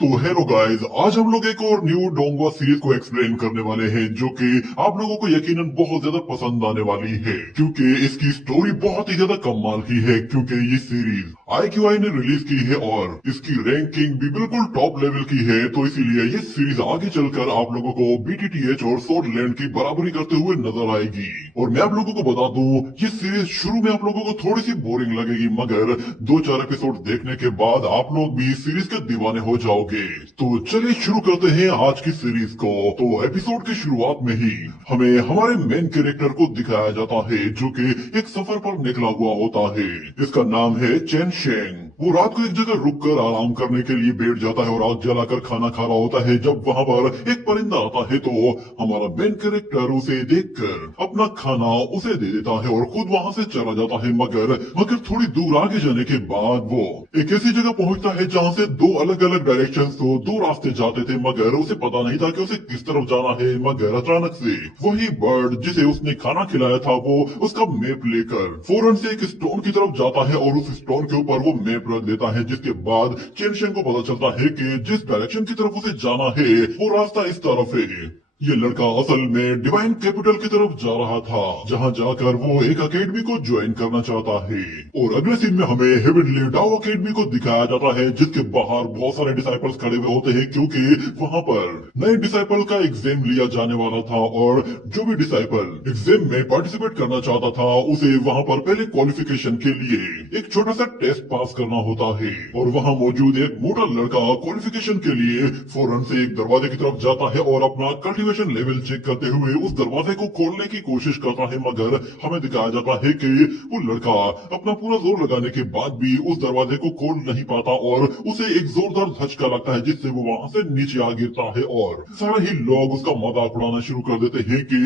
तो hello guys, आज हम लोग एक और न्यू डोंगवा सीरीज को एक्सप्लेन करने वाले हैं जो कि आप लोगों को यकीनन बहुत ज्यादा पसंद आने वाली है क्योंकि इसकी स्टोरी बहुत ही ज्यादा कमाल की है। क्योंकि ये सीरीज IQI ने रिलीज की है और इसकी रैंकिंग भी बिल्कुल टॉप लेवल की है, तो इसीलिए ये सीरीज आगे चलकर आप लोगों को BTTH और स्वॉर्डलैंड की बराबरी करते हुए नजर आएगी। और मैं आप लोगों को बता दूं, ये सीरीज शुरू में आप लोगों को थोड़ी सी बोरिंग लगेगी, मगर 2-4 एपिसोड देखने के बाद आप लोग भी सीरीज के दीवाने हो जाओगे। तो चलिए शुरू करते हैं आज की सीरीज को। तो एपिसोड की शुरुआत में ही हमें हमारे मेन कैरेक्टर को दिखाया जाता है जो कि एक सफर पर निकला हुआ होता है। इसका नाम है चेन शेंग। वो रात को एक जगह रुककर आराम करने के लिए बैठ जाता है और आग जलाकर खाना खा रहा होता है। जब वहां पर एक परिंदा आता है तो हमारा मेन कैरेक्टर उसे देखकर अपना खाना उसे दे देता है और खुद वहां से चला जाता है। मगर थोड़ी दूर आगे जाने के बाद वो एक ऐसी जगह पहुंचता है जहां से दो अलग अलग डायरेक्शन तो दो रास्ते जाते थे, मगर उसे पता नहीं था कि उसे किस तरफ जाना है। मगर अचानक से वही बर्ड जिसे उसने खाना खिलाया था वो उसका मैप लेकर फौरन से एक स्टोन की तरफ जाता है और उस स्टोन के ऊपर वो मैप रख देता है, जिसके बाद चेनशेंग को पता चलता है कि जिस डायरेक्शन की तरफ उसे जाना है वो रास्ता इस तरफ है। ये लड़का असल में डिवाइन कैपिटल की तरफ जा रहा था, जहां जाकर वो एक अकेडमी को ज्वाइन करना चाहता है। और अगले सीन में हमें हेवनली डाउ अकेडमी को दिखाया जाता है, जिसके बाहर बहुत सारे डिसाइपल्स खड़े हुए होते हैं क्योंकि वहां पर नए डिसाइपल का एग्जाम लिया जाने वाला था और जो भी डिसाइपल एग्जाम में पार्टिसिपेट करना चाहता था उसे वहां पर पहले क्वालिफिकेशन के लिए एक छोटा सा टेस्ट पास करना होता है। और वहां मौजूद एक मोटा लड़का क्वालिफिकेशन के लिए फौरन से एक दरवाजे की तरफ जाता है और अपना कल्टीवेशन लेवल चेक करते हुए उस दरवाजे को खोलने की कोशिश करता है। मगर हमें दिखाया जाता है कि वो लड़का अपना पूरा जोर लगाने के बाद भी उस दरवाजे को खोल नहीं पाता और उसे एक जोरदार झटका लगता है, जिससे वो वहां से नीचे आ गिरता है। और सारे ही लोग उसका मजाक उड़ाना शुरू कर देते हैं कि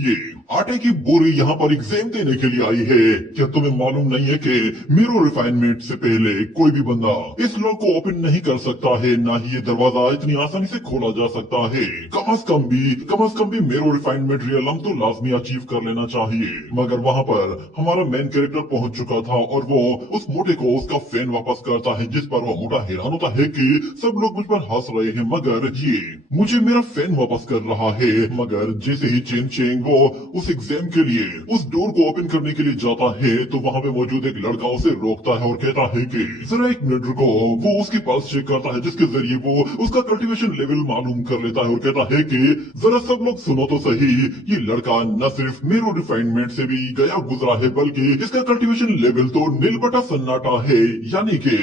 ये आटे की बोरी यहाँ पर एग्जाम देने के लिए आई है। क्या तुम्हें मालूम नहीं है कि मेरो रिफाइनमेंट से पहले कोई भी बंदा इस लॉक को ओपन नहीं कर सकता है, ना ही ये दरवाजा इतनी आसानी से खोला जा सकता है। कम अज कम भी मेरो रिफाइनमेंट रियलम तो लाजमी अचीव कर लेना चाहिए। मगर वहां पर हमारा मेन कैरेक्टर पहुंच चुका था और वो उस मोटे को उसका फैन वापस करता है, जिस पर वो मोटा हैरान होता है कि सब लोग मुझ पर हंस रहे हैं मगर ये मुझे मेरा फैन वापस कर रहा है। मगर जैसे ही चेन चेंग वो उस एग्जाम के लिए उस डोर को ओपन करने के लिए जाता है तो वहां पे मौजूद एक लड़का उसे रोकता है और कहता है कि जरा एक मिनट रुको। वो उसकी पल्स चेक करता है, जिसके जरिए वो उसका कल्टीवेशन लेवल मालूम कर लेता है और कहता है कि जरा सब लोग सुनो तो सही, ये लड़का न सिर्फ मेरो रिफाइनमेंट से भी गया गुजरा है बल्कि इसका कल्टीवेशन लेवल तो नीलबटा सन्नाटा है। यानी कि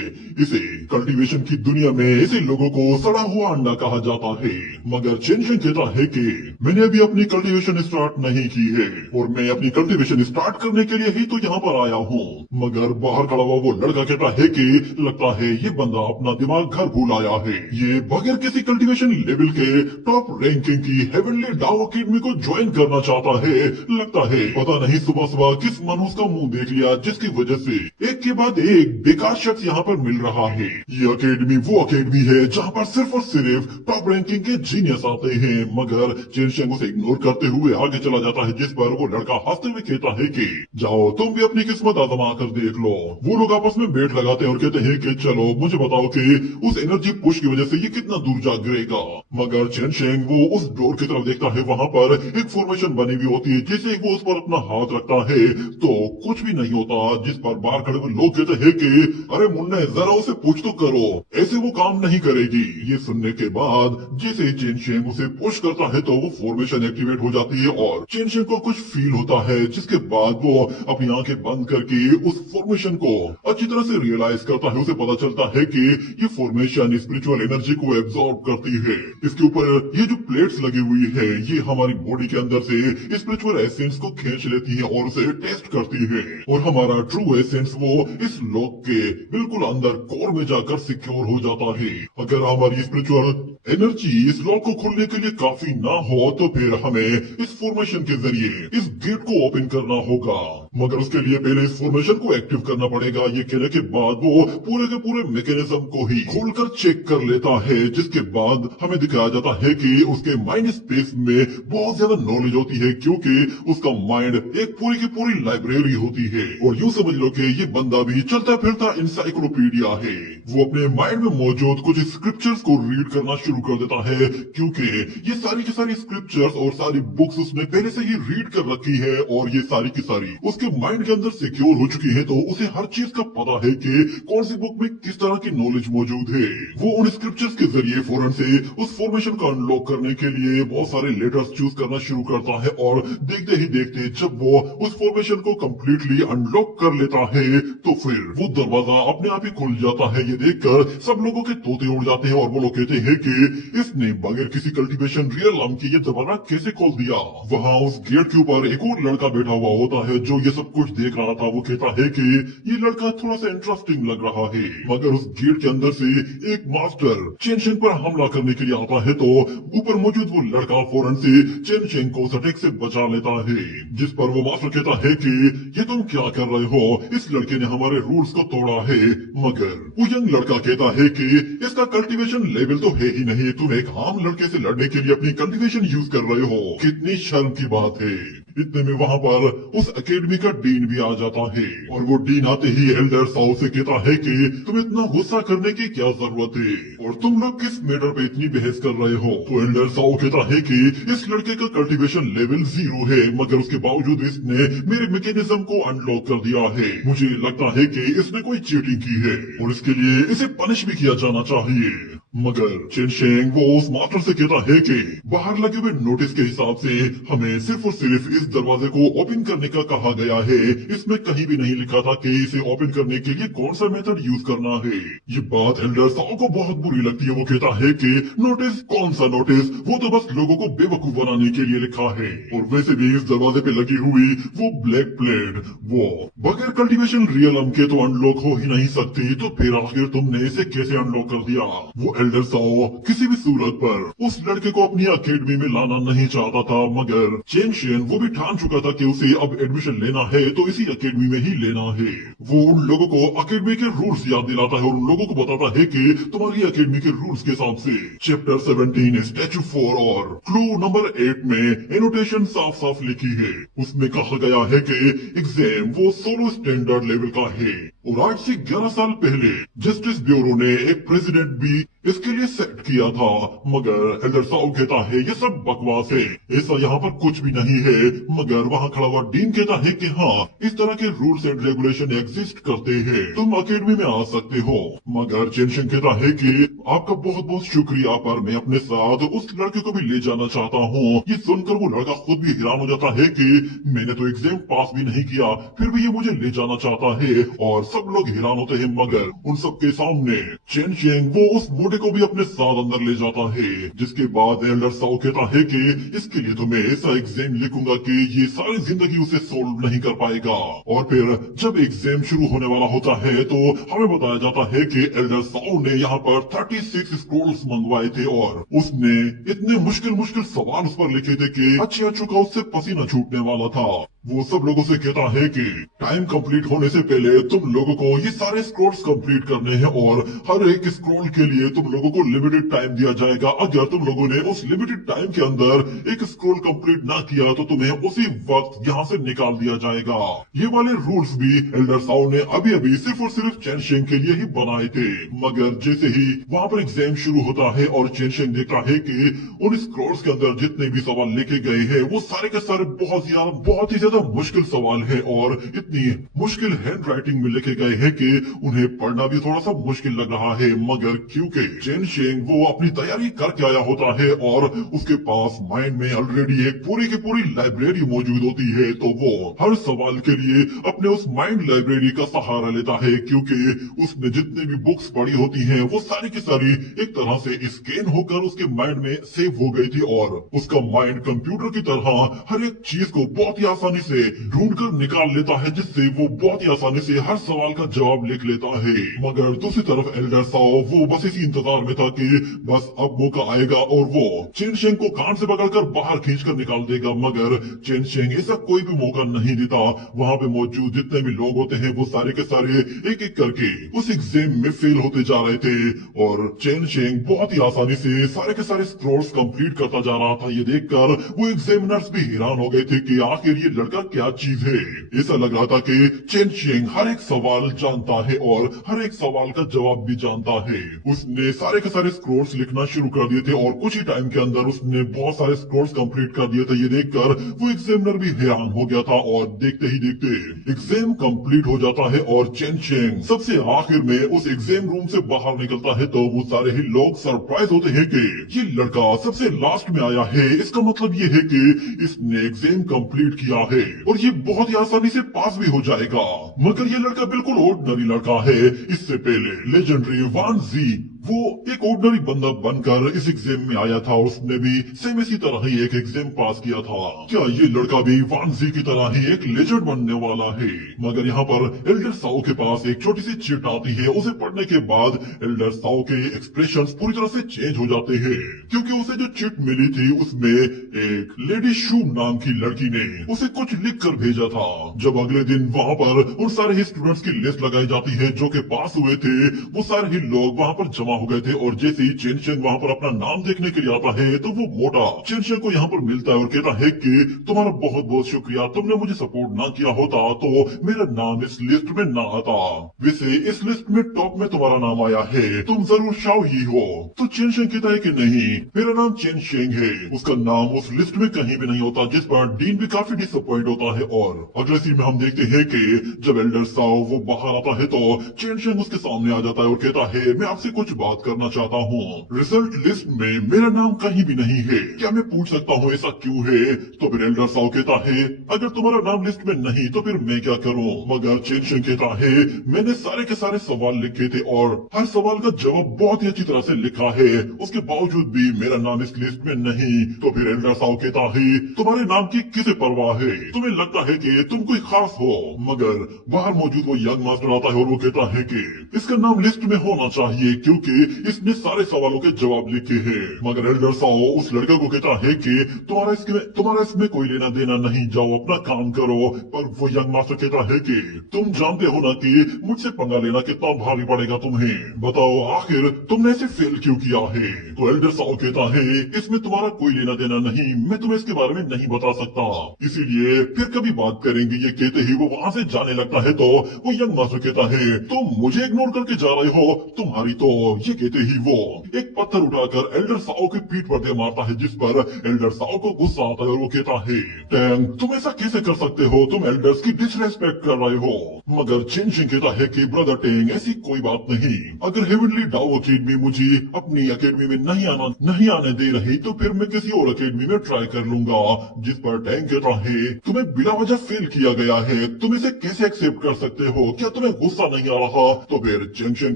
इसे कल्टीवेशन की दुनिया में ऐसे लोगों को सड़ा हुआ अंडा कहा जाता है। मगर चेनशेंग कहता है कि मैंने अभी अपनी कल्टीवेशन स्टार्ट नहीं की है और मैं अपनी कल्टीवेशन स्टार्ट करने के लिए ही तो यहाँ पर आया हूँ। मगर बाहर खड़ा हुआ वो लड़का कहता है कि लगता है ये बंदा अपना दिमाग घर भूल आया है, ये बगैर किसी कल्टीवेशन लेवल के टॉप रैंकिंग की हेवनली डाउ अकेडमी को ज्वाइन करना चाहता है। लगता है पता नहीं सुबह सुबह किस मनुष्य का मुंह देख लिया जिसकी वजह से एक के बाद एक बेकार शख्स यहाँ पर मिल रहा है। ये अकेडमी वो अकेडमी है जहाँ पर सिर्फ और सिर्फ टॉप रैंकिंग के जीनियस आते हैं। मगर चेनशेंग उसे इग्नोर करते हुए आगे चला जाता है, जिस पर वो लड़का हंसते हुए कहता है कि जाओ तुम भी अपनी किस्मत आजमा कर देख लो। वो लोग आपस में बैठ लगाते हैं और कहते हैं कि चलो मुझे बताओ कि उस एनर्जी पुश की वजह से ये कितना दूर जा गिरेगा। मगर चेनशेंग वो उस डोर की तरफ देखता है, वहां पर एक फॉर्मेशन बनी हुई होती है, जैसे वो उस पर अपना हाथ रखता है तो कुछ भी नहीं होता, जिस पर बाहर खड़े हुए लोग कहते हैं कि अरे मुन्ने जरा उसे पूछ तो करो, ऐसे वो काम नहीं करेगी। ये सुनने के बाद जैसे ही चेनशेंग उसे पुश करता है तो वो फॉर्मेशन एक्टिवेट हो जाती है और चेनशेंग को कुछ फील होता है, जिसके बाद वो अपनी आंखें बंद करके उस फॉर्मेशन को अच्छी तरह से रियलाइज करता है। उसे पता चलता है कि ये फॉर्मेशन स्पिरिचुअल एनर्जी को एब्जॉर्ब करती है। इसके ऊपर ये जो प्लेट्स लगी हुई है ये हमारी बॉडी के अंदर से स्पिरिचुअल एसेंस को खींच लेती है और उसे टेस्ट करती है। और हमारा ट्रू एसेंस वो इस लॉक के बिल्कुल अंदर कोर में जाकर सिक्योर हो जाता है। अगर हमारी स्पिरिचुअल एनर्जी इस लॉक को खोलने के लिए काफी ना हो तो फिर हमें इस फॉर्मेशन के जरिए इस गेट को ओपन करना होगा। मगर उसके लिए पहले इस फॉर्मेशन को एक्टिव करना पड़ेगा। ये कहने के बाद वो पूरे के पूरे मैकेनिज्म को ही खोलकर चेक कर लेता है, जिसके बाद हमें दिखाया जाता है कि उसके माइंड स्पेस में बहुत ज्यादा नॉलेज होती है, क्योंकि उसका माइंड एक पूरी की पूरी लाइब्रेरी होती है। और यूं समझ लो कि ये बंदा भी चलता फिरता इंसाइक्लोपीडिया है। वो अपने माइंड में मौजूद कुछ स्क्रिप्चर्स को रीड करना शुरू कर देता है, क्योंकि ये सारी की सारी स्क्रिप्चर्स और सारी बुक्स उसने पहले से ही रीड कर रखी है, और ये सारी की सारी उसके माइंड के अंदर सिक्योर हो चुकी है। तो उसे हर चीज का पता है कि कौन सी बुक में किस तरह की नॉलेज मौजूद है। वो उन स्क्रिप्चर्स के जरिए फौरन से उस फॉर्मेशन को अनलॉक करने के लिए बहुत सारे लेटर्स चूज करना शुरू करता है, और देखते ही देखते जब वो उस फॉर्मेशन को कंप्लीटली अनलॉक कर लेता है तो फिर वो दरवाजा अपने आप ही खुल जाता है। ये देखकर सब लोगों के तोते उड़ जाते हैं और वो लोग कहते हैं कि इसने बगैर किसी कल्टीवेशन रियल आर्म के ये दरवाजा कैसे खोल दिया। वहाँ उस गेट के ऊपर एक और लड़का बैठा हुआ होता है जो ये सब कुछ देख रहा था। वो कहता है कि ये लड़का थोड़ा सा इंटरेस्टिंग लग रहा है, मगर उस गेट के अंदर से एक मास्टर चेन शेंग पर हमला करने के लिए आता है, तो ऊपर मौजूद वो लड़का फौरन से चेन शेंग को सटेक से बचा लेता है। जिस पर वो मास्टर कहता है कि ये तुम क्या कर रहे हो, इस लड़के ने हमारे रूल्स को तोड़ा है। मगर वो यंग लड़का कहता है कि इसका कल्टीवेशन लेवल तो है ही नहीं, तुम एक आम लड़के से लड़ने के लिए अपनी कल्टीवेशन यूज कर रहे हो, कितनी शर्म की बात है। इतने में वहाँ पर उस एकेडमी का डीन भी आ जाता है, और वो डीन आते ही एल्डर साउ से कहता है कि तुम इतना गुस्सा करने की क्या जरूरत है, और तुम लोग किस मैटर पे इतनी बहस कर रहे हो। तो एल्डर साउ कहता है कि इस लड़के का कल्टीवेशन लेवल 0 है, मगर उसके बावजूद इसने मेरे मैकेनिज्म को अनलॉक कर दिया है। मुझे लगता है कि इसने कोई चीटिंग की है, और इसके लिए इसे पनिश भी किया जाना चाहिए। मगर चेन शेंग वो उस मास्टर से कहता है कि बाहर लगे हुए नोटिस के हिसाब से हमें सिर्फ और सिर्फ इस दरवाजे को ओपन करने का कहा गया है, इसमें कहीं भी नहीं लिखा था कि इसे ओपन करने के लिए कौन सा मेथड यूज करना है। ये बात एल्डर साउ को बहुत बुरी लगती है। वो कहता है कि नोटिस कौन सा नोटिस, वो तो बस लोगों को बेवकूफ बनाने के लिए लिखा है, और वैसे भी इस दरवाजे पे लगी हुई वो ब्लैक प्लेट वो बगैर कल्टीवेशन रियल आर्म के तो अनलॉक हो ही नहीं सकती, तो फिर आखिर तुमने इसे कैसे अनलॉक कर दिया। वो एल्डर साओ किसी भी सूरत पर उस लड़के को अपनी अकेडमी में लाना नहीं चाहता था, मगर चेन शेन वो भी ठान चुका था कि उसे अब एडमिशन लेना है तो इसी अकेडमी में ही लेना है। वो उन लोगों को अकेडमी के रूल्स याद दिलाता है और उन लोगों को बताता है कि तुम्हारी अकेडमी के रूल्स के हिसाब से चैप्टर 17 स्टैचू 4 और क्लू नंबर 8 में एनोटेशन साफ साफ लिखी है। उसमें कहा गया है कि एग्जाम वो सोलो स्टैंडर्ड लेवल का है, और आज से 11 साल पहले जस्टिस ब्यूरो ने एक प्रेसिडेंट भी इसके लिए सेट किया था। मगर एल्डर साउ कहता है ये सब बकवास है, ऐसा यहाँ पर कुछ भी नहीं है। मगर वहाँ खड़ा हुआ डीन कहता है कि हाँ, इस तरह के रूल्स एंड रेगुलेशन एग्जिस्ट करते हैं, तुम अकेडमी में आ सकते हो। मगर चेनशेंग कहता है कि आपका बहुत बहुत शुक्रिया, पर मैं अपने साथ उस लड़के को भी ले जाना चाहता हूँ। ये सुनकर वो लड़का खुद भी हैरान हो जाता है कि मैंने तो एग्जाम पास भी नहीं किया, फिर भी ये मुझे ले जाना चाहता है, और सब लोग हैरान होते हैं। मगर उन सबके सामने चेनशेंग वो उस मोटे को भी अपने साथ अंदर ले जाता है, जिसके बाद एल्डर साउ कहता है कि इसके लिए तो मैं ऐसा एग्जाम लिखूंगा कि ये सारी जिंदगी उसे सोल्व नहीं कर पाएगा। और फिर जब एग्जाम शुरू होने वाला होता है तो हमें बताया जाता है कि एल्डर साउ ने यहाँ पर 36 स्क्रोल्स मंगवाए थे, और उसने इतने मुश्किल मुश्किल सवाल उस पर लिखे थे कि अच्छे अच्छों का उससे पसीना छूटने वाला था। वो सब लोगों से कहता है कि टाइम कंप्लीट होने से पहले तुम लोगों को ये सारे स्क्रोल्स कंप्लीट करने हैं, और हर एक स्क्रोल के लिए तुम लोगों को लिमिटेड टाइम दिया जाएगा। अगर तुम लोगों ने उस लिमिटेड टाइम के अंदर एक स्क्रोल कंप्लीट ना किया तो तुम्हें उसी वक्त यहाँ से निकाल दिया जाएगा। ये वाले रूल्स भी एल्डर साउ ने अभी अभी सिर्फ और सिर्फ चेनशेंग के लिए ही बनाए थे। मगर जैसे ही वहाँ पर एग्जाम शुरू होता है और चेनशेंग देखता है कि उन स्क्रोल्स के अंदर जितने भी सवाल लिखे गए हैं वो सारे के सारे बहुत ही ज्यादा मुश्किल सवाल है, और इतनी मुश्किल हैंड राइटिंग में लिखे गए हैं कि उन्हें पढ़ना भी थोड़ा सा मुश्किल लग रहा है। मगर क्योंकि चेनशेंग वो अपनी तैयारी करके आया होता है और उसके पास माइंड में ऑलरेडी एक पूरी की पूरी लाइब्रेरी मौजूद होती है, तो वो हर सवाल के लिए अपने उस माइंड लाइब्रेरी का सहारा लेता है, क्योंकि उसने जितने भी बुक्स पढ़ी होती हैं वो सारी की सारी एक तरह से स्कैन होकर उसके माइंड में सेव हो गई थी, और उसका माइंड कंप्यूटर की तरह हर एक चीज को बहुत ही आसानी से ढूंढ कर निकाल लेता है, जिससे वो बहुत ही आसानी से हर सवाल का जवाब लिख लेता है। मगर दूसरी तरफ एल्डर साओ वो बस इसी इंतजार में था कि बस अब मौका आएगा और वो चेन शेंग को कान से पकड़कर बाहर खींचकर निकाल देगा। मगर चेन शेंग ऐसा कोई भी मौका नहीं देता। वहां पे मौजूद जितने भी लोग होते हैं वो सारे के सारे एक एक करके उस एग्जाम में फेल होते जा रहे थे और चेन शेंग बहुत ही आसानी से सारे के सारे स्क्रॉल्स कंप्लीट करता जा रहा था। ये देखकर वो एग्जामिनर्स भी हैरान हो गए थे कि आखिर ये लड़का क्या चीज है। ऐसा लग रहा था कि चेन शेंग हर एक सवाल जानता है और हर एक सवाल का जवाब भी जानता है। उसने सारे के सारे स्क्रॉल्स लिखना शुरू कर दिए थे और कुछ ही टाइम के अंदर उसने बहुत सारे स्क्रॉल्स कंप्लीट कर दिए थे। ये देखकर वो एग्जामिनर भी हैरान हो गया था और देखते ही देखते एग्जाम कंप्लीट हो जाता है और चेन शेंग सबसे आखिर में उस एग्जाम रूम से बाहर निकलता है तो वो सारे ही लोग सरप्राइज होते हैं कि ये लड़का सबसे लास्ट में आया है। इसका मतलब ये है कि इसने एग्जाम कंप्लीट किया है और ये बहुत ही आसानी से पास भी हो जाएगा। मगर ये लड़का बिल्कुल ऑर्डिनरी लड़का है। इससे पहले लेजेंडरी वान जी वो एक ऑर्डिनरी बंदा बनकर इस एग्जाम में आया था और उसने भी सेम इसी तरह ही एक एग्जाम पास किया था। क्या ये लड़का भी वान जी की तरह ही एक लेजेंड बनने वाला है? मगर यहाँ पर एल्डर साओ के पास एक छोटी सी चिट आती है। उसे पढ़ने के बाद एल्डर साओ के एक्सप्रेशंस पूरी तरह से चेंज हो जाते हैं, क्योंकि उसे जो चिट मिली थी उसमें एक लेडी शू नाम की लड़की ने उसे कुछ लिख कर भेजा था। जब अगले दिन वहाँ पर उन सारे ही स्टूडेंट्स की लिस्ट लगाई जाती है जो कि पास हुए थे, वो सारे ही लोग वहाँ पर जमा हो गए थे और जैसे ही चेन शेंग वहाँ पर अपना नाम देखने के लिए आता है तो वो मोटा चेन शेंग को यहाँ पर मिलता है और कहता है कि तुम्हारा बहुत बहुत शुक्रिया, तुमने मुझे सपोर्ट ना किया होता तो मेरा नाम इस लिस्ट में ना आता। वैसे इस लिस्ट में टॉप में तुम्हारा नाम आया है, तुम जरूर शाओ ही हो। तो चेन शेंग कहता है कि नहीं, मेरा नाम चेन शेंग है। उसका नाम उस लिस्ट में कहीं भी नहीं होता, जिस पर डीन भी काफी डिसअपॉइंट होता है। और अगले सीन में हम देखते हैं कि जब एल्डर साओ वो बाहर आता है तो चेन शेंग उसके सामने आ जाता है और कहता है मैं आपसे कुछ बात करना चाहता हूँ। रिजल्ट लिस्ट में मेरा नाम कहीं भी नहीं है, क्या मैं पूछ सकता हूँ ऐसा क्यों है? तो फिर एल्डर साओ कहता है अगर तुम्हारा नाम लिस्ट में नहीं तो फिर मैं क्या करूँ? मगर चेन शेंग कहता है मैंने सारे के सारे सवाल लिखे थे और हर सवाल का जवाब बहुत ही अच्छी तरह से लिखा है, उसके बावजूद भी मेरा नाम इस लिस्ट में नहीं। तो फिर एल्डर साओ कहता है तुम्हारे नाम की किसे परवाह है? तुम्हें लगता है कि तुम कोई खास हो? मगर बाहर मौजूद वो यंग मास्टर आता है और वो कहता है कि इसका नाम लिस्ट में होना चाहिए क्योंकि इसने सारे सवालों के जवाब लिखे हैं। मगर एल्डर साओ उस लड़के को कहता है कि तुम्हारा इसमें कोई लेना देना नहीं, जाओ अपना काम करो। पर वो यंग मास्टर कहता है कि तुम जानते हो ना कि मुझसे पंगा लेना कितना भारी पड़ेगा तुम्हें, बताओ आखिर तुमने ऐसे फेल क्यों किया है? तो एल्डर साओ कहता है इसमें तुम्हारा कोई लेना देना नहीं, मैं तुम्हें इसके बारे में नहीं बता सकता, इसीलिए फिर कभी बात करेंगे। ये कहते ही वो वहाँ से जाने लगता है तो वो यंग मास्टर कहता है तुम मुझे इग्नोर करके जा रहे हो, तुम्हारी तो। ये कहते ही वो एक पत्थर उठाकर एल्डर साओ की पीठ पर दे मारता है, जिस पर एल्डर साओ को गुस्सा आता है और वो कहता है टैंग तुम ऐसा कैसे कर सकते हो, तुम एल्डर्स की डिसरेस्पेक्ट कर रहे हो। मगर चेन शेंग कहता है कि ब्रदर टैंग ऐसी कोई बात नहीं, अगर हेवनली डाओ अकेडमी मुझे अपनी अकेडमी में नहीं आने दे रही तो फिर मैं किसी और अकेडमी में ट्राई कर लूंगा। जिस पर टैंग कहता है तुम्हें बिना वजह फेल किया गया है, तुम इसे कैसे एक्सेप्ट कर सकते हो, क्या तुम्हें गुस्सा नहीं आ रहा? तो फिर चेन शेंग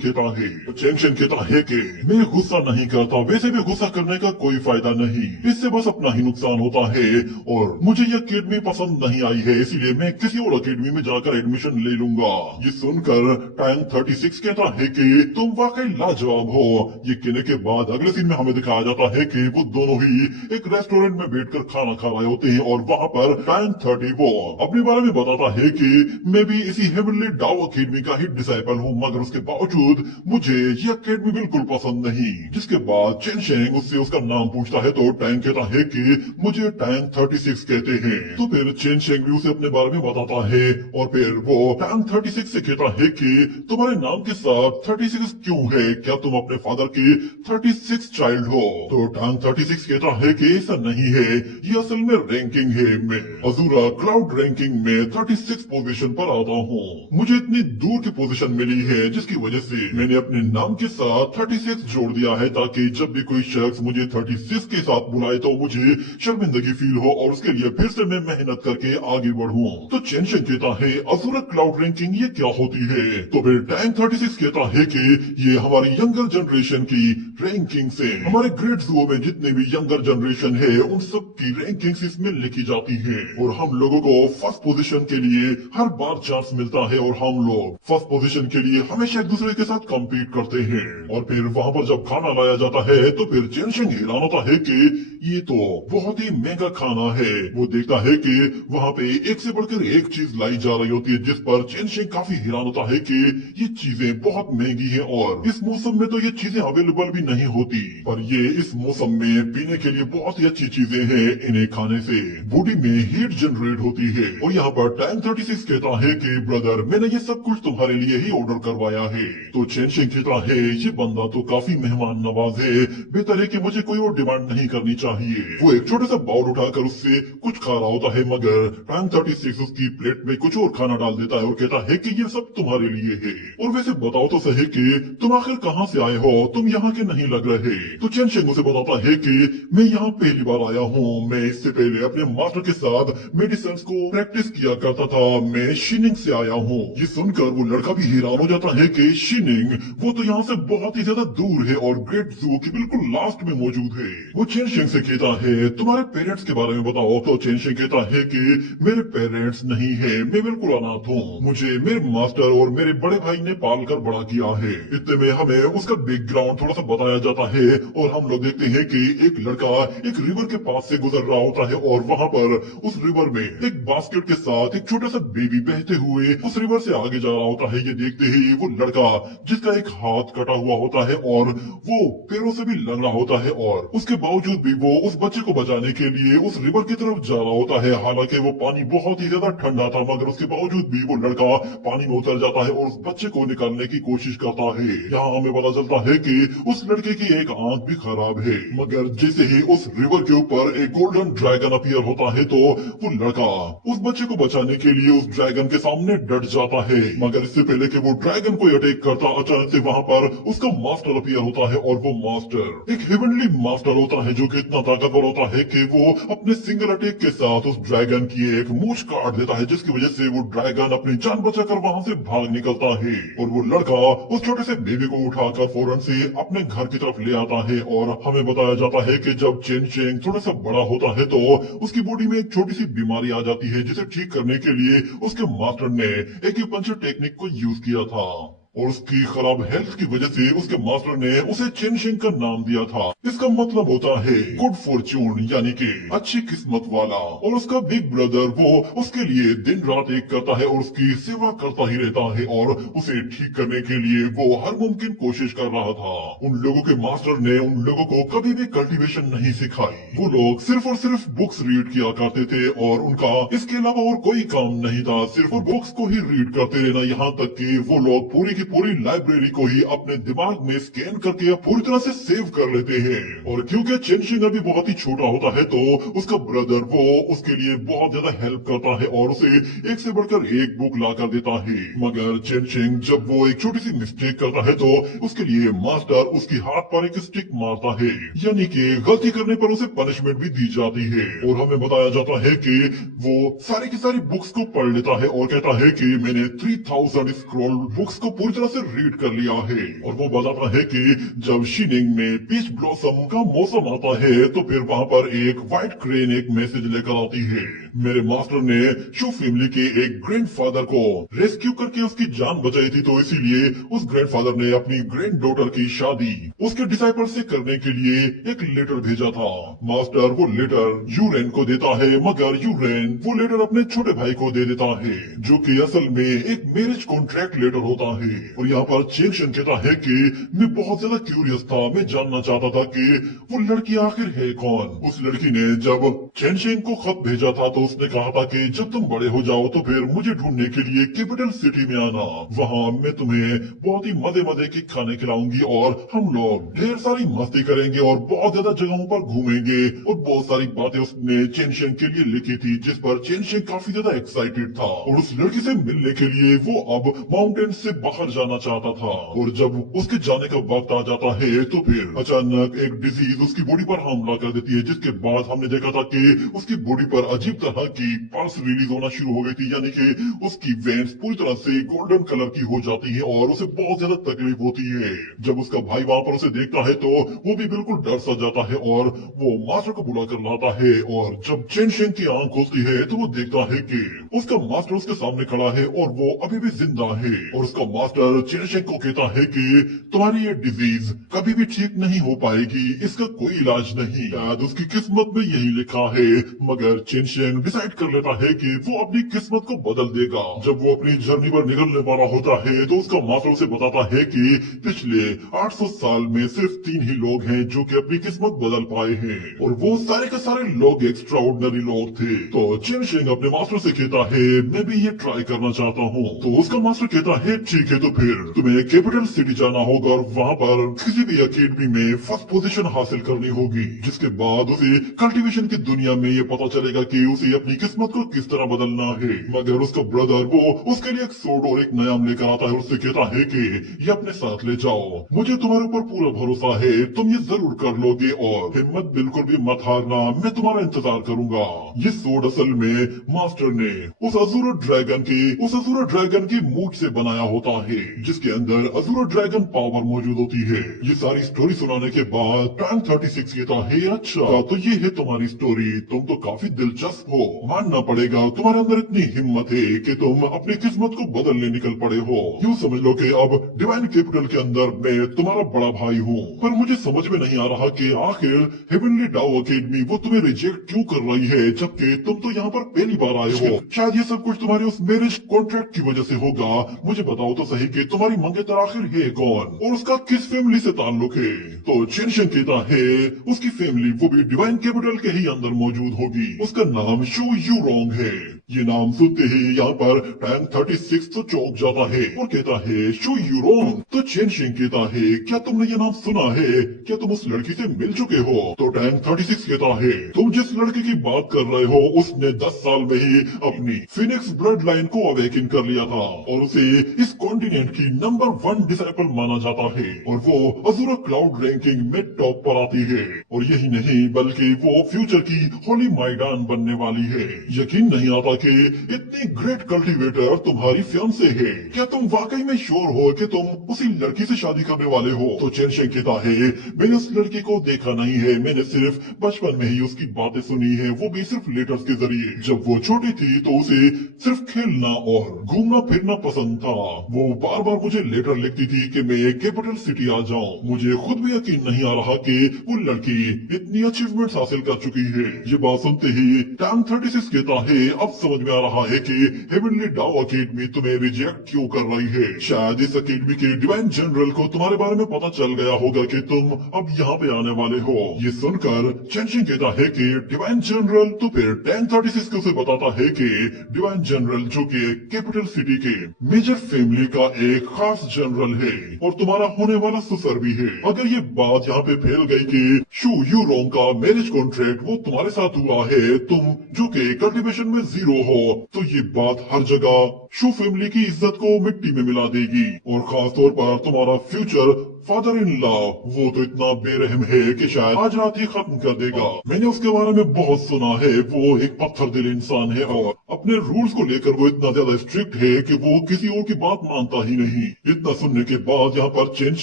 कहता है कि मैं गुस्सा नहीं करता, वैसे भी गुस्सा करने का कोई फायदा नहीं, इससे बस अपना ही नुकसान होता है और मुझे ये अकेडमी पसंद नहीं आई है, इसीलिए मैं किसी और अकेडमी में जाकर एडमिशन ले लूंगा। ये सुनकर टैंग 36 कहता है कि तुम वाकई लाजवाब हो। ये कहने के बाद अगले सीन में हमें दिखाया जाता है कि वो दोनों ही एक रेस्टोरेंट में बैठकर खाना खा रहे होते हैं और वहाँ पर टैंग 30 वो अपने बारे में बताता है कि मैं भी इसी हेवनली डाओ अकेडमी का ही डिसाइपल हूँ, मगर उसके बावजूद मुझे ये अकेडमी बिल्कुल पसंद नहीं। जिसके बाद चेन शेंग उससे उसका नाम पूछता है तो टैंग कहता है कि मुझे टैंग 36 कहते हैं। तो फिर चेन शेंग भी उसे अपने बारे में बताता है और फिर वो टैंग 36 से कहता है कि तुम्हारे नाम के साथ 36 क्यों है, क्या तुम अपने फादर के 36 चाइल्ड हो? तो टैंग 36 कहता है कि ऐसा नहीं है, ये असल में रैंकिंग है, मैं अजूरा क्लाउड रैंकिंग में 36 पोजीशन पर आता हूँ। मुझे इतनी दूर की पोजीशन मिली है जिसकी वजह से मैंने अपने नाम के साथ साथ 36 जोड़ दिया है ताकि जब भी कोई शख्स मुझे 36 के साथ बुलाए तो मुझे शर्मिंदगी फील हो और उसके लिए फिर से मैं मेहनत करके आगे बढ़ूं। तो चेनशिंग कहता है असुरा क्लाउड रैंकिंग ये क्या होती है? तो फिर टैंक 36 कहता है कि ये हमारी यंगर जनरेशन की रैंकिंग से हमारे ग्रेट जुओ में जितने भी यंगर जनरेशन है उन सब की रैंकिंग्स इसमें लिखी जाती है और हम लोगों को फर्स्ट पोजीशन के लिए हर बार चांस मिलता है और हम लोग फर्स्ट पोजीशन के लिए हमेशा एक दूसरे के साथ कम्पीट करते हैं। और फिर वहाँ पर जब खाना लाया जाता है तो फिर चेनशिंग हैरान होता है कि ये तो बहुत ही महंगा खाना है। वो देखता है कि वहाँ पे एक से बढ़कर एक चीज लाई जा रही होती है जिस पर चेनशिंग काफी हैरान होता है कि ये चीजें बहुत महंगी हैं और इस मौसम में तो ये चीजें अवेलेबल भी नहीं होती, पर ये इस मौसम में पीने के लिए बहुत ही अच्छी चीजें हैं। इन्हें खाने से बॉडी में हीट जनरेट होती है। और यहाँ पर टैंक 36 कहता है कि ब्रदर मैंने ये सब कुछ तुम्हारे लिए ही ऑर्डर करवाया है। तो चेनशिंग कहता है ये बंदा तो काफी मेहमान नवाज है, बेहतर है कि मुझे कोई और डिमांड नहीं करनी चाहिए। वो एक छोटे सा बाउल उठाकर उससे कुछ खा रहा होता है मगर टैंक 36 उसकी प्लेट में कुछ और खाना डाल देता है और कहता है कि ये सब तुम्हारे लिए है। और वैसे बताओ तो सही कि तुम आखिर कहाँ से आए हो, तुम यहाँ के नहीं लग रहे। तो चेनशिंग उसे बताता है कि मैं यहाँ पहली बार आया हूँ, मैं इससे पहले अपने मास्टर के साथ मेडिसिन को प्रैक्टिस किया करता था, मैं शिनिंग से आया हूँ। ये सुनकर वो लड़का भी हैरान हो जाता है कि शिनिंग वो तो यहाँ से बहुत ही ज्यादा दूर है और ग्रेट जू की बिल्कुल लास्ट में मौजूद है। वो चेनशिंग से कहता है तुम्हारे पेरेंट्स के बारे में बताओ। तो चेनशिंग कहता है कि मेरे पेरेंट्स नहीं है, मैं बिल्कुल अनाथ हूँ, मुझे मेरे मास्टर और मेरे बड़े भाई ने पाल कर बड़ा किया है। इतने में हमें उसका बैकग्राउंड थोड़ा सा बताया जाता है और हम लोग देखते हैं कि एक लड़का एक रिवर के पास से गुजर रहा होता है और वहाँ पर उस रिवर में एक बास्केट के साथ एक छोटा सा बेबी बहते हुए उस रिवर से आगे जा रहा होता है। ये देखते ही वो लड़का जिसका एक हाथ कटा हुआ होता है और वो पैरों से भी लंगड़ा होता है और उसके बावजूद भी वो उस बच्चे को बचाने के लिए उस रिवर की तरफ जा रहा होता है। हालांकि वो पानी बहुत ही ज्यादा ठंडा था मगर उसके बावजूद भी वो लड़का पानी में उतर जाता है और उस बच्चे को निकालने की कोशिश करता है। यहाँ हमें पता चलता है कि उस लड़के की एक आंख भी खराब है मगर जैसे ही उस रिवर के ऊपर एक गोल्डन ड्रैगन अपीयर होता है तो वो लड़का उस बच्चे को बचाने के लिए उस ड्रैगन के सामने डट जाता है। मगर इससे पहले कि वो ड्रैगन को अटैक करता अचानक से वहाँ पर उसका मास्टर अपीयर होता है और वो मास्टर एक हेवनली मास्टर होता है जो कि इतना ताकतवर होता है कि वो अपने सिंगल अटैक के साथ उस ड्रैगन की एक मूंछ काट देता है जिसकी वजह से वो ड्रैगन अपनी जान बचाकर वहाँ से भाग निकलता है। और वो लड़का उस छोटे से बेबी को उठाकर फौरन से अपने घर की तरफ ले आता है और हमें बताया जाता है कि जब चेनशिंग थोड़ा सा बड़ा होता है तो उसकी बॉडी में एक छोटी सी बीमारी आ जाती है जिसे ठीक करने के लिए उसके मास्टर ने एक्यूपंक्चर टेक्निक को यूज किया था और उसकी खराब हेल्थ की वजह से उसके मास्टर ने उसे चेनशिंग का नाम दिया था। इसका मतलब होता है गुड फॉर्च्यून यानी कि अच्छी किस्मत वाला। और उसका बिग ब्रदर वो उसके लिए दिन रात एक करता है और उसकी सेवा करता ही रहता है और उसे ठीक करने के लिए वो हर मुमकिन कोशिश कर रहा था। उन लोगों के मास्टर ने उन लोगों को कभी भी कल्टीवेशन नहीं सिखाई, वो लोग सिर्फ और सिर्फ बुक्स रीड किया करते थे और उनका इसके अलावा और कोई काम नहीं था, सिर्फ बुक्स को ही रीड करते रहना। यहाँ तक कि वो लोग पूरी की पूरी लाइब्रेरी को ही अपने दिमाग में स्कैन करके पूरी तरह से सेव कर लेते हैं। और क्योंकि चेनशिंग अभी बहुत ही छोटा होता है तो उसका ब्रदर वो उसके लिए बहुत ज्यादा हेल्प करता है और उसे एक से बढ़कर एक बुक ला कर देता है। मगर चेनशिंग जब वो एक छोटी सी मिस्टेक करता है तो उसके लिए मास्टर उसकी हाथ पर एक स्टिक मारता है, यानी कि गलती करने पर उसे पनिशमेंट भी दी जाती है। और हमें बताया जाता है कि वो सारी की सारी बुक्स को पढ़ लेता है और कहता है कि मैंने 3000 स्क्रॉल बुक्स को पूरी तरह से रीड कर लिया है। और वो बताता है कि जब शिनिंग में पीच ब्लॉसम का मौसम आता है तो फिर वहाँ पर एक व्हाइट क्रेन एक मैसेज लेकर आती है। मेरे मास्टर ने शू फैमिली के एक ग्रैंडफादर को रेस्क्यू करके उसकी जान बचाई थी तो इसीलिए उस ग्रैंडफादर ने अपनी ग्रैंड डॉटर की शादी उसके डिसाइपल से करने के लिए एक लेटर भेजा था। मास्टर वो लेटर यूरेन को देता है मगर यूरेन वो लेटर अपने छोटे भाई को दे देता है जो कि असल में एक मैरिज कॉन्ट्रैक्ट लेटर होता है। और यहाँ पर चेनशिंग कहता है कि मैं बहुत ज्यादा क्यूरियस था, मैं जानना चाहता था कि वो लड़की आखिर है कौन। उस लड़की ने जब चेनशिंग को खत भेजा था तो उसने कहा था कि जब तुम बड़े हो जाओ तो फिर मुझे ढूंढने के लिए कैपिटल सिटी में आना, वहाँ मैं तुम्हें बहुत ही मजे मजे के खाने खिलाऊंगी और हम लोग ढेर सारी मस्ती करेंगे और बहुत ज्यादा जगहों पर घूमेंगे। और बहुत सारी बातें उसने चेनशिंग के लिए लिखी थी जिस पर चेनशिंग काफी ज्यादा एक्साइटेड था। और उस लड़की से मिलने के लिए वो अब माउंटेन से बाहर घर जाना चाहता था। और जब उसके जाने का वक्त आ जाता है तो फिर अचानक एक डिजीज उसकी बॉडी पर हमला कर देती है, जिसके बाद हमने देखा था कि उसकी बॉडी पर अजीब तरह की पल्स रिलीज होना शुरू हो गई थी, यानी कि उसकी वेन्स पूरी तरह से गोल्डन कलर की हो जाती है और उसे बहुत ज्यादा तकलीफ होती है। जब उसका भाई वहां पर उसे देखता है तो वो भी बिल्कुल डर सा जाता है और वो मास्टर को बुला कर लाता है। और जब चेन शेंग की आंख खुलती है तो वो देखता है कि उसका मास्टर उसके सामने खड़ा है और वो अभी भी जिंदा है। और उसका मास्टर चेन शेंग को कहता है कि तुम्हारी ये डिजीज कभी भी ठीक नहीं हो पाएगी, इसका कोई इलाज नहीं। शायद उसकी किस्मत में यही लिखा है, मगर चेन शेंग डिसाइड कर लेता है कि वो अपनी किस्मत को बदल देगा। जब वो अपनी जर्नी पर निकलने वाला होता है तो उसका मास्टर उसे बताता है कि पिछले 800 साल में सिर्फ 3 ही लोग हैं जो कि अपनी किस्मत बदल पाए हैं, और वो सारे के सारे लोग एक्स्ट्रा ऑर्डिनरी लोग थे। तो चेन शेंग अपने मास्टर से कहता है मैं भी ये ट्राई करना चाहता हूँ। तो उसका मास्टर कहता है ठीक है, तो फिर तुम्हें कैपिटल सिटी जाना होगा और वहाँ पर किसी भी अकेडमी में फर्स्ट पोजीशन हासिल करनी होगी, जिसके बाद उसे कल्टीवेशन की दुनिया में ये पता चलेगा कि उसे अपनी किस्मत को किस तरह बदलना है। मगर उसका ब्रदर वो उसके लिए एक सोड और एक नयाम लेकर आता है और उससे कहता है कि ये अपने साथ ले जाओ, मुझे तुम्हारे ऊपर पूरा भरोसा है, तुम ये जरूर कर लोगे और हिम्मत बिल्कुल भी मत हारना, मैं तुम्हारा इंतजार करूंगा। ये सोड असल में मास्टर ने उस अज़ूर ड्रैगन की मूठ से बनाया होता है, जिसके अंदर अज़ूर ड्रैगन पावर मौजूद होती है। ये सारी स्टोरी सुनाने के बाद टैंक 36 कहता है अच्छा तो ये है तुम्हारी स्टोरी, तुम तो काफी दिलचस्प हो, मानना पड़ेगा तुम्हारे अंदर इतनी हिम्मत है कि तुम अपनी किस्मत को बदलने निकल पड़े हो। यूँ समझ लो कि अब डिवाइन कैपिटल के अंदर मैं तुम्हारा बड़ा भाई हूँ, पर मुझे समझ में नहीं आ रहा कि आखिर हेवनली डाओ अकेडमी वो तुम्हें रिजेक्ट क्यों कर रही है, जबकि तुम तो यहाँ पर पहली बार आए हो। शायद ये सब कुछ तुम्हारे उस मैरिज कॉन्ट्रैक्ट की वजह से होगा। मुझे बताओ तो सही कि तुम्हारी मंगेतर आखिर है कौन और उसका किस फैमिली से ताल्लुक है। तो चेन शेंग कहता है उसकी फैमिली वो भी डिवाइन कैपिटल के ही अंदर मौजूद होगी, उसका नाम शू यू रोंग है। ये नाम सुनते ही यहाँ पर टैंक 36 तो चौंक जाता है और कहता है शू यू रोंग। तो चेन शेंग कहता है क्या तुमने ये नाम सुना है, क्या तुम उस लड़की से मिल चुके हो। तो टैंक 36 कहता है तुम जिस लड़के की बात कर रहे हो उसने 10 साल में ही अपनी फिनिक्स ब्लड लाइन को अवेकिन कर लिया था और उसे इस कॉन्टिनेंट की नंबर 1 डिसाइपल माना जाता है और वो अज़ूर क्लाउड रैंकिंग में टॉप पर आती है। और यही नहीं बल्कि वो फ्यूचर की होली मैदान बनने वाली है। यकीन नहीं आता कि इतनी ग्रेट कल्टीवेटर तुम्हारी फियांसे है। क्या तुम वाकई में श्योर हो कि तुम उसी लड़की से शादी करने वाले हो। तो चेन शेंग कहता है मैंने उस लड़की को देखा नहीं है, मैंने सिर्फ बचपन में ही उसकी बातें सुनी है, वो भी सिर्फ लेटर्स के जरिए। जब वो छोटी थी तो उसे सिर्फ खेलना और घूमना फिरना पसंद था। वो बार बार मुझे लेटर लिखती थी कि मैं कैपिटल सिटी आ जाऊं। मुझे खुद भी यकीन नहीं आ रहा कि वो लड़की इतनी अचीवमेंट्स हासिल कर चुकी है। ये बात सुनते ही टैंक 36 कहता है अब समझ में आ रहा है कि हेवनली डाओ अकेडमी तुम्हें रिजेक्ट क्यों कर रही है। शायद इस अकेडमी के डिवाइन जनरल को तुम्हारे बारे में पता चल गया होगा कि तुम अब यहाँ पे आने वाले हो। ये सुनकर चेन शेंग कहता है कि डिवाइन जनरल, तो फिर टैंक 36 को उसे बताता है कि डिवाइन जनरल जो कि कैपिटल सिटी के मेजर फैमिली का एक खास जनरल है और तुम्हारा होने वाला ससुर भी है। अगर ये बात यहाँ पे फैल गई कि शू यू रोंग का मैरिज कॉन्ट्रैक्ट वो तुम्हारे साथ हुआ है, तुम जो कि कल्टीवेशन में 0 हो, तो ये बात हर जगह शू फैमिली की इज्जत को मिट्टी में मिला देगी और खास तौर पर तुम्हारा फ्यूचर फादर इन लॉ वो तो इतना बेरहम है कि शायद आज रात ही खत्म कर देगा। मैंने उसके बारे में बहुत सुना है, वो एक पत्थर दिल इंसान है और अपने रूल्स को लेकर वो इतना ज्यादा स्ट्रिक्ट है कि वो किसी और की बात मानता ही नहीं। इतना सुनने के बाद यहाँ पर चेन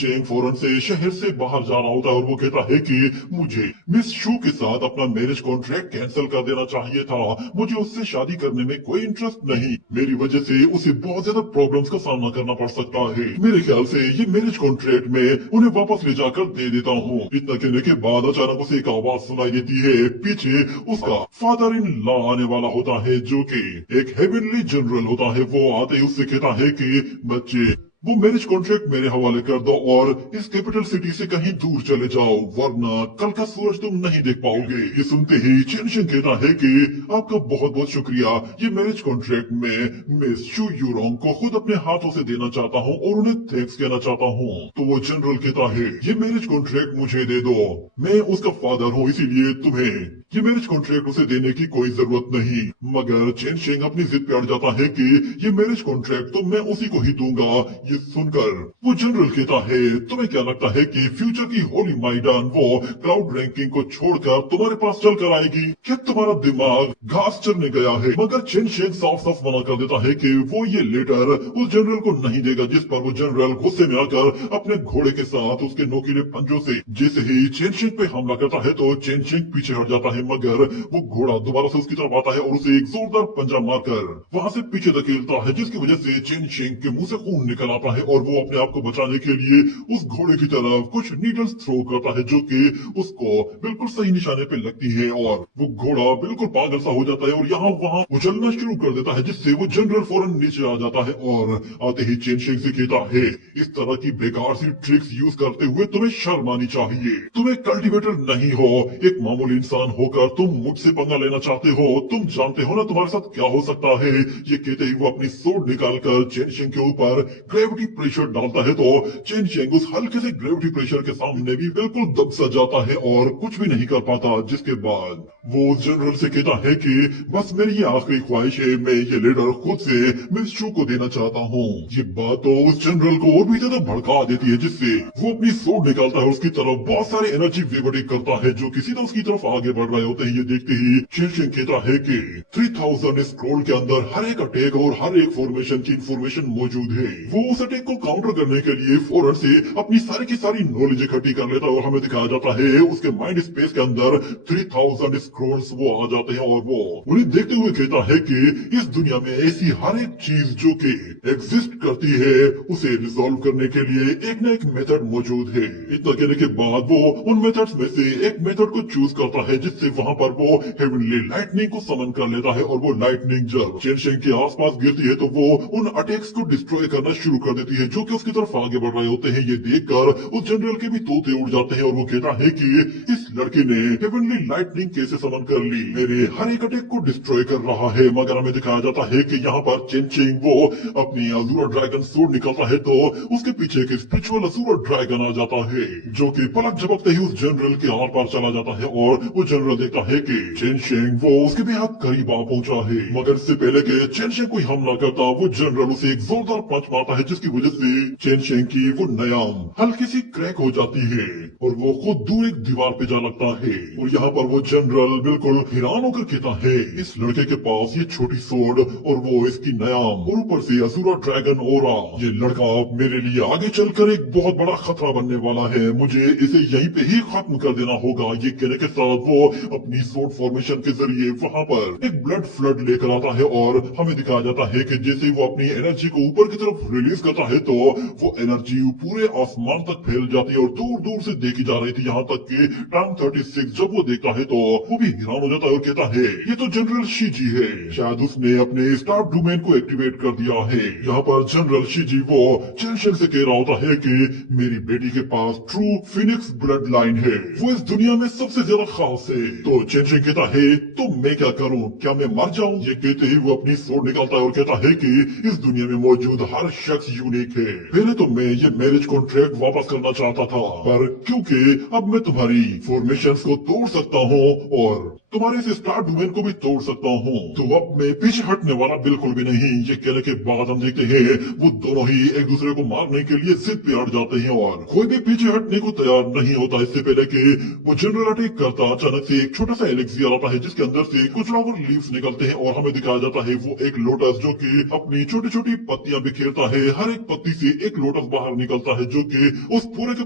शेंग फौरन से शहर से बाहर जा रहा होता है और वो कहता है कि मुझे मिस शू के साथ अपना मैरिज कॉन्ट्रैक्ट कैंसिल कर देना चाहिए था, मुझे उससे शादी करने में कोई इंटरेस्ट नहीं, मेरी वजह से उसे बहुत ज्यादा प्रॉब्लम्स का सामना करना पड़ सकता है। मेरे ख्याल से ये मैरिज कॉन्ट्रैक्ट में उन्हें वापस ले जाकर दे देता हूँ। इतना कहने के बाद अचानक उसे एक आवाज सुनाई देती है, पीछे उसका फादर इन लॉ आने वाला होता है जो कि एक हेवनली जनरल होता है। वो आते ही उससे कहता है कि बच्चे वो मैरिज कॉन्ट्रैक्ट मेरे हवाले कर दो और इस कैपिटल सिटी से कहीं दूर चले जाओ, वरना कल का सूरज तुम नहीं देख पाओगे। ये सुनते ही चेन शेंग कहता है कि आपका बहुत बहुत शुक्रिया, ये मैरिज कॉन्ट्रैक्ट में मिस शू यू रोंग को खुद अपने हाथों से देना चाहता हूँ और उन्हें थैंक्स कहना चाहता हूँ। तो वो जनरल कहता है ये मैरिज कॉन्ट्रैक्ट मुझे दे दो, मैं उसका फादर हूँ, इसीलिए तुम्हें ये मैरिज कॉन्ट्रैक्ट उसे देने की कोई जरूरत नहीं। मगर चेन शेंग अपनी जिद पे अड़ जाता है कि ये मैरिज कॉन्ट्रैक्ट तो मैं उसी को ही दूंगा। ये सुनकर वो जनरल कहता है, तुम्हें क्या लगता है कि फ्यूचर की होली मैदान वो क्राउड रैंकिंग को छोड़कर तुम्हारे पास चल कर आएगी? क्या तुम्हारा दिमाग घास चरने गया है? मगर चेन शेंग साफ साफ मना कर देता है कि वो ये लेटर उस जनरल को नहीं देगा, जिस पर वो जनरल गुस्से में आकर अपने घोड़े के साथ उसके नोकीले पंजों से जैसे ही चेन शेंग पे हमला करता है तो चेन शेंग पीछे हट जाता है। मगर वो घोड़ा दोबारा से उसकी तरफ आता है और उसे एक जोरदार पंजा मारकर वहां से पीछे धकेलता है, जिसकी वजह से चेन शेंग के मुंह से खून निकल आता है और वो अपने आप को बचाने के लिए उस घोड़े की तरफ कुछ नीडल्स थ्रो करता है, जो कि उसको बिल्कुल सही निशाने पे लगती है और वो घोड़ा बिल्कुल पागल सा हो जाता है और यहाँ वहाँ उछलना शुरू कर देता है, जिससे वो जनरल फौरन नीचे आ जाता है और आते ही चेन शेंग से कहता है, इस तरह की बेकार सी ट्रिक्स यूज करते हुए तुम्हें शर्म आनी चाहिए। तुम्हें कल्टीवेटर नहीं हो, एक मामूली इंसान होकर तुम मुझसे पंगा लेना चाहते हो। तुम जानते हो ना तुम्हारे साथ क्या हो सकता है। ये कहते ही वो अपनी सोड निकालकर चेन शेंग के ऊपर ग्रेविटी प्रेशर डालता है तो चेन शेंग उस हल्के से ग्रेविटी प्रेशर के सामने भी बिल्कुल दब सा जाता है और कुछ भी नहीं कर पाता। जिसके बाद वो जनरल से कहता है कि बस मेरी ये आखिरी ख्वाहिश है, मैं ये लेटर खुद से मिस शू को देना चाहता हूँ। ये बात तो उस जनरल को और भी ज्यादा भड़का देती है, जिससे वो अपनी सोड निकालता है, उसकी तरफ बहुत सारे एनर्जी वेवटिंग करता है जो किसी तरह उसकी तरफ आगे बढ़ रहे होते हैं। ये देखते ही चेन शेंग कहता है कि 3000 स्क्रॉल के अंदर हर एक अटैक और हर एक फॉर्मेशन की इंफॉर्मेशन मौजूद है। वो उस अटैक को काउंटर करने के लिए फौरन से अपनी सारी की सारी नॉलेज इकट्ठी कर लेता है और हमें दिखाया जाता है उसके माइंड स्पेस के अंदर 3000 स्क्रॉल्स वो आ जाते हैं और वो उन्हें देखते हुए कहता है कि इस दुनिया में ऐसी हर एक चीज जो कि एग्जिस्ट करती है उसे रिजॉल्व करने के लिए एक न एक मेथड मौजूद है। इतना कहने के बाद वो उन मेथड्स में से एक मेथड को चूज करता है, जिससे वहां पर वो हेवनली लाइटनिंग को समन कर लेता है और वो लाइटनिंग जब चेन शेंग के आसपास गिरती है तो वो उन अटैक्स को डिस्ट्रॉय करना शुरू कर देती है जो कि उसकी तरफ आगे बढ़ रहे होते हैं। ये देखकर उस जनरल के भी तोते उड़ जाते हैं और वो कहता है कि इस लड़के ने हेवनली लाइटनिंग कैसे समन कर ली, मेरे हर एक अटैक को डिस्ट्रॉय कर रहा है। मगर हमें दिखाया जाता है कि यहाँ पर चेन शेंग वो अपनी अज़ूरा ड्रैगन सूट निकालता है तो उसके पीछे एक स्पिरिचुअल अज़ूरा ड्रैगन आ जाता है जो कि पलक झपकते ही उस जनरल के आर पार चला जाता है और वो जनरल देखता है कि चेन शेंग वो उसके बेहद करीब आ पहुंचा है। मगर इससे पहले कि चेन शेंग कोई हमला करता वो जनरल उसे एक जोरदार पंच मारता है, जिसकी वजह से चेन शेंग की वो नयाम हल्की सी क्रैक हो जाती है और वो खुद दूर एक दीवार पे जा लगता है। और यहाँ पर वो जनरल बिल्कुल हैरान होकर कहता है, इस लड़के के पास ये छोटी सोड और वो इसकी नयाम और ऊपर से अज़ूरा ड्रैगन ओरा, ये लड़का मेरे लिए आगे चलकर एक बहुत बड़ा खतरा बनने वाला है, मुझे इसे यहीं पे ही खत्म कर देना होगा। ये कहने के साथ वो अपनी सोड फॉर्मेशन के जरिए वहां पर एक ब्लड फ्लड लेकर आता है और हमें दिखाया जाता है कि जैसे वो अपनी एनर्जी को ऊपर की तरफ रिलीज करता है तो वो एनर्जी पूरे आसमान तक फैल जाती है और दूर दूर से देखी जा रही थी, यहाँ तक कि टाइम 36 जब वो देखता है तो वो भी हैरान हो जाता है और कहता है ये तो जनरल शीजी है, शायद उसने अपने स्टार डोमेन को एक्टिवेट कर दिया है। यहाँ पर जनरल शीजी वो चेन शेंग से कह रहा होता है कि मेरी बेटी के पास ट्रू फिनिक्स ब्लड लाइन है, वो इस दुनिया में सबसे ज्यादा खास है। तो चेन शेंग कहता है तो मैं क्या करूं, क्या मैं मर जाऊं? ये कहते ही वो अपनी सोड निकालता है और कहता है कि इस दुनिया में मौजूद हर शख्स यूनिक है। पहले तो मैं ये मैरिज कॉन्ट्रैक्ट वापस करना चाहता था, पर क्योंकि अब मैं तुम्हारी फॉर्मेशंस को तोड़ सकता हूँ और तुम्हारे इस स्टार डोमेन को भी तोड़ सकता हूँ, तो अब मैं पीछे हटने वाला बिल्कुल भी नहीं। ये कहने के बाद हम देखते हैं वो दोनों ही एक दूसरे को मारने के लिए जिद पे अड़ जाते हैं और कोई भी पीछे हटने को तैयार नहीं होता। इससे पहले कि वो जनरल अटैक करता, अचानक से एक छोटा सा एलेक्सियर आता है जिसके अंदर से कुछ फ्लावर लीव्स निकलते हैं और हमें दिखाया जाता है वो एक लोटस जो कि अपनी छोटी छोटी पत्तियां बिखेरता है। हर एक पत्ती से एक लोटस बाहर निकलता है जो कि उस पूरे के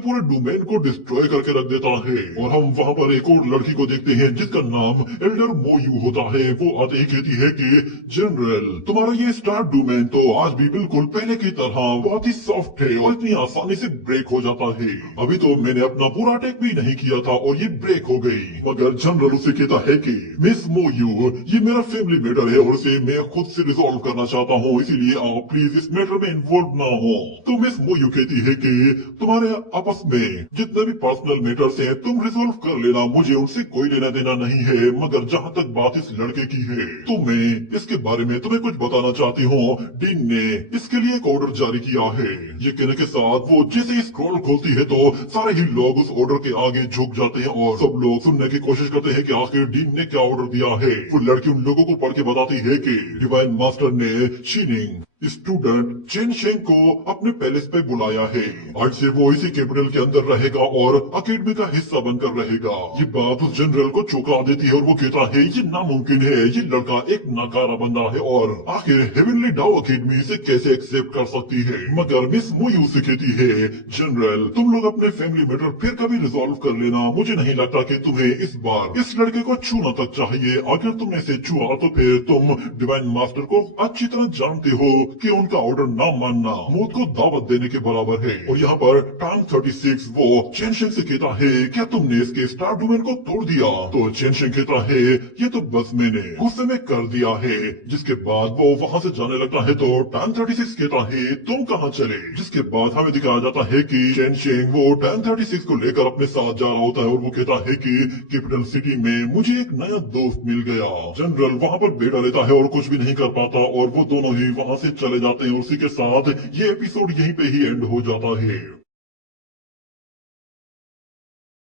पूरे डोमेन को डिस्ट्रॉय करके रख देता है। और हम वहां पर एक और लड़की को देखते हैं जिसका नाम एल्डर मोयू होता है। वो आते ही कहती है कि जनरल तुम्हारा ये स्टार डोमेन तो आज भी बिल्कुल पहले की तरह बहुत ही सॉफ्ट है और इतनी आसानी से ब्रेक हो जाता है। अभी तो मैंने अपना पूरा अटैक भी नहीं किया था और ये ब्रेक हो गई। मगर जनरल उसे कहता है कि मिस मोयू ये मेरा फैमिली मैटर है और इसे मैं खुद से रिजॉल्व करना चाहता हूँ, इसीलिए आप प्लीज इस मैटर में इन्वॉल्व ना हो। तो मिस मोयू कहती है कि तुम्हारे आपस में जितने भी पर्सनल मैटर्स हैं तुम रिजॉल्व कर लेना, मुझे से कोई लेना देना नहीं है, मगर जहाँ तक बात इस लड़के की है तो मैं इसके बारे में तुम्हें कुछ बताना चाहती हूँ। डीन ने इसके लिए एक ऑर्डर जारी किया है। ये कहने के साथ वो जैसे ही स्क्रॉल खोलती है तो सारे ही लोग उस ऑर्डर के आगे झुक जाते हैं और सब लोग सुनने की कोशिश करते हैं कि आखिर डीन ने क्या ऑर्डर दिया है। वो लड़की उन लोगों को पढ़ के बताती है कि डिवाइन मास्टर ने शीनिंग स्टूडेंट चेन शेंग को अपने पैलेस पे बुलाया है। आज से वो इसी कैपिटल के अंदर रहेगा और अकेडमी का हिस्सा बनकर रहेगा। ये बात उस जनरल को चौंका देती है और वो कहता है ये नामुमकिन है, ये लड़का एक नाकारा बंदा है और आखिर हेवनली डाउ अकेडमी इसे कैसे एक्सेप्ट कर सकती है। मगर मिस मुयू से कहती है जनरल तुम लोग अपने फैमिली मैटर फिर कभी रिजॉल्व कर लेना, मुझे नहीं लगता कि तुम्हें इस बार इस लड़के को छूना तक चाहिए। अगर तुमने इसे छुआ तो फिर तुम डिवाइन मास्टर को अच्छी तरह जानते हो कि उनका ऑर्डर ना मानना मौत को दावत देने के बराबर है। और यहाँ पर टांग 36 वो चेनशेंग से कहता है क्या तुमने इसके स्टार डोमेन को तोड़ दिया? तो चेनशेंग कहता है ये तो बस मैंने गुस्से में कर दिया है। जिसके बाद वो वहाँ से जाने लगता है तो टांग 36 कहता है तुम कहाँ चले? जिसके बाद हमें दिखाया जाता है कि चेनशेंग वो टांग 36 को लेकर अपने साथ जा रहा होता है और वो कहता है कि कैपिटल सिटी में मुझे एक नया दोस्त मिल गया। जनरल वहाँ पर बैठा रहता है और कुछ भी नहीं कर पाता और वो दोनों ही वहाँ से चले जाते हैं। उसी के साथ ये एपिसोड यहीं पे ही एंड हो जाता है।